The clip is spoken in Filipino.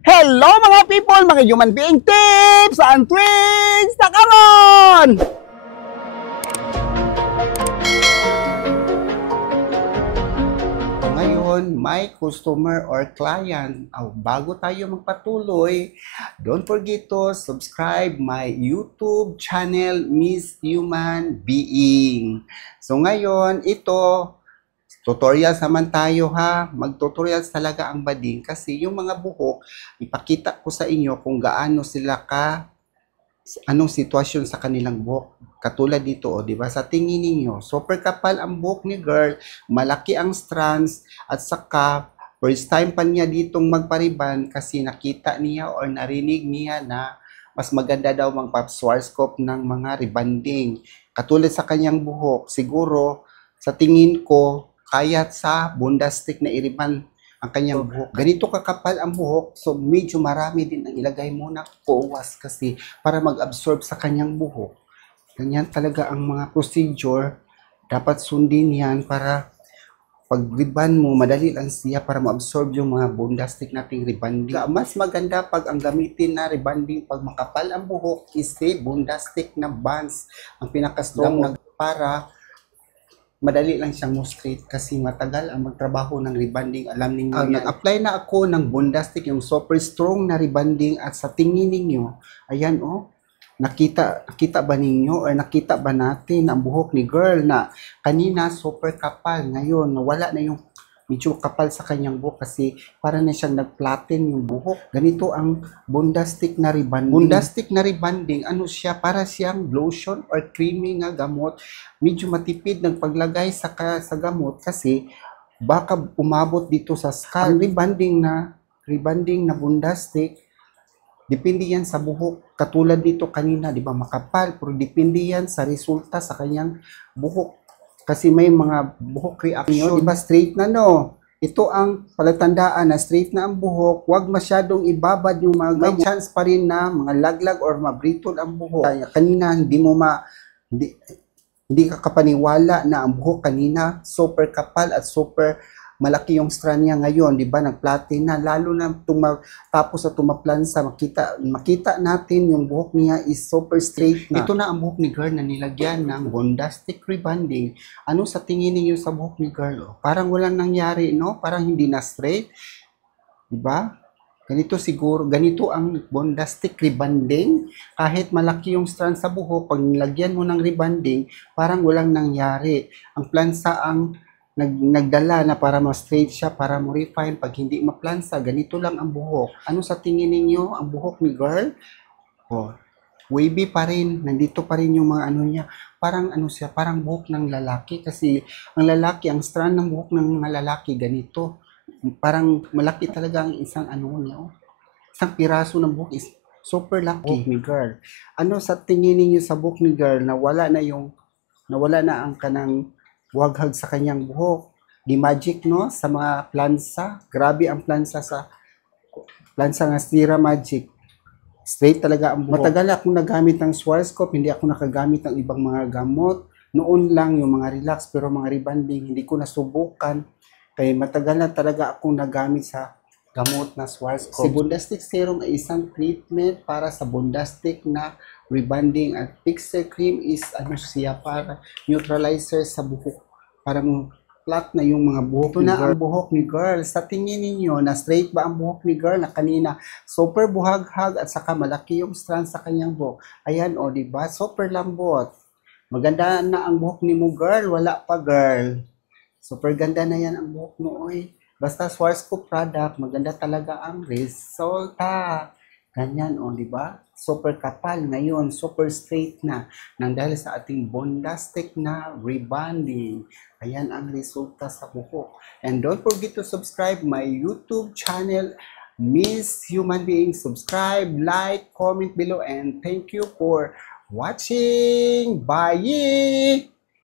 Hello mga people, mga human being tips and tricks na karon! Ngayon, may customer or client. Bago tayo magpatuloy, don't forget to subscribe my YouTube channel, Miss Human Being. So ngayon, ito, tutorials naman tayo ha. Mag-tutorials talaga ang bading kasi yung mga buhok, ipakita ko sa inyo kung gaano sila anong sitwasyon sa kanilang buhok. Katulad dito, di ba? Sa tingin ninyo, super kapal ang buhok ni girl, malaki ang strands, at saka first time pa niya ditong magpariban kasi nakita niya or narinig niya na mas maganda daw magpa-Schwarzkopf ng mga rebanding. Katulad sa kanyang buhok, siguro sa tingin ko kaya sa bondastic na iriban ang kanyang buhok. Ganito kakapal ang buhok, so medyo marami din ang ilagay muna kuwas kasi para mag-absorb sa kanyang buhok. Ganyan talaga ang mga procedure. Dapat sundin yan para pag riban mo, madali lang siya para ma-absorb yung mga bondastic nating rebanding. Mas maganda pag ang gamitin na rebanding pag makapal ang buhok is bondastic na bands ang pinaka-strong para madali lang siyang mo-straight kasi matagal ang magtrabaho ng rebanding. Alam niyo yan. Nag-apply na ako ng bondastic, yung super strong na rebanding, at sa tingin ninyo, ayan nakita ba ninyo or nakita ba natin ang buhok ni girl na kanina super kapal, ngayon wala na yung medyo kapal sa kanyang buhok kasi para na siyang nag-flatten yung buhok. Ganito ang bondastic na rebanding. Bondastic na rebanding, ano siya? Para siyang lotion or creamy nga gamot. Medyo matipid ng paglagay sa gamot kasi baka umabot dito sa scalp. Ang rebanding na bondastic, depende yan sa buhok. Katulad dito kanina, di ba makapal, pero depende yan sa resulta sa kanyang buhok. Kasi may mga buhok reaction, di ba straight na no? Ito ang palatandaan na straight na ang buhok, huwag masyadong ibabad yung mga gamot. May chance pa rin na mga laglag or mabritol ang buhok. Kaya kanina hindi ka kapaniwala na ang buhok kanina super kapal at super malaki yung strand niya ngayon, di ba? Nag-platin na, lalo na tapos sa tumaplansa, makita natin yung buhok niya is super straight na. Ito na ang buhok ni girl na nilagyan ng bondastic rebanding. Ano sa tingin niyo sa buhok ni girl? Parang walang nangyari, no? Parang hindi na straight, di ba? Ganito ang bondastic rebanding. Kahit malaki yung strand sa buhok, pag nilagyan mo ng rebanding, parang walang nangyari. Ang plansa ang nagdala na para ma-straight siya, para mo refine. Pag hindi maplansa, ganito lang ang buhok. Ano sa tingin ninyo ang buhok ni girl? Wavy pa rin, nandito pa rin yung mga ano niya. Parang siya, parang buhok ng lalaki kasi ang lalaki, ang strand ng buhok ng mga lalaki ganito. Parang malaki talaga ang isang niya. Isang piraso ng buhok is super laki ni girl. Ano sa tingin niyo sa buhok ni girl na wala na ang kanang waghag sa kanyang buhok? Di magic, no? Sa mga plansa, grabe ang plansa nga Stira Magic. Straight talaga ang buhok. Matagal akong nagamit ng Schwarzkopf, hindi ako nakagamit ng ibang mga gamot. Noon lang yung mga relax, pero mga rebanding hindi ko nasubukan. Kaya matagal na talaga akong nagamit sa gamot na Schwarzkopf. Si Bondastic Serum ay isang treatment para sa bondastic na rebanding, at Fixer Cream is siya para neutralizer sa buhok. Parang flat na yung mga buhok. Ito na ang buhok ni girl. Sa tingin ninyo, na straight ba ang buhok ni girl na kanina? Super buhaghag at saka malaki yung strand sa kanyang buhok. Ayan di ba? Super lambot. Maganda na ang buhok ni mo girl. Wala pa girl. Super ganda na yan ang buhok mo Basta Schwarzkopf product, maganda talaga ang resulta. Ganyan di ba? Super kapal ngayon, super straight na nang dahil sa ating bondastic na rebanding. Ayan ang resulta sa buhok. And don't forget to subscribe my YouTube channel, Miss Human Being. Subscribe, like, comment below, and thank you for watching. Bye!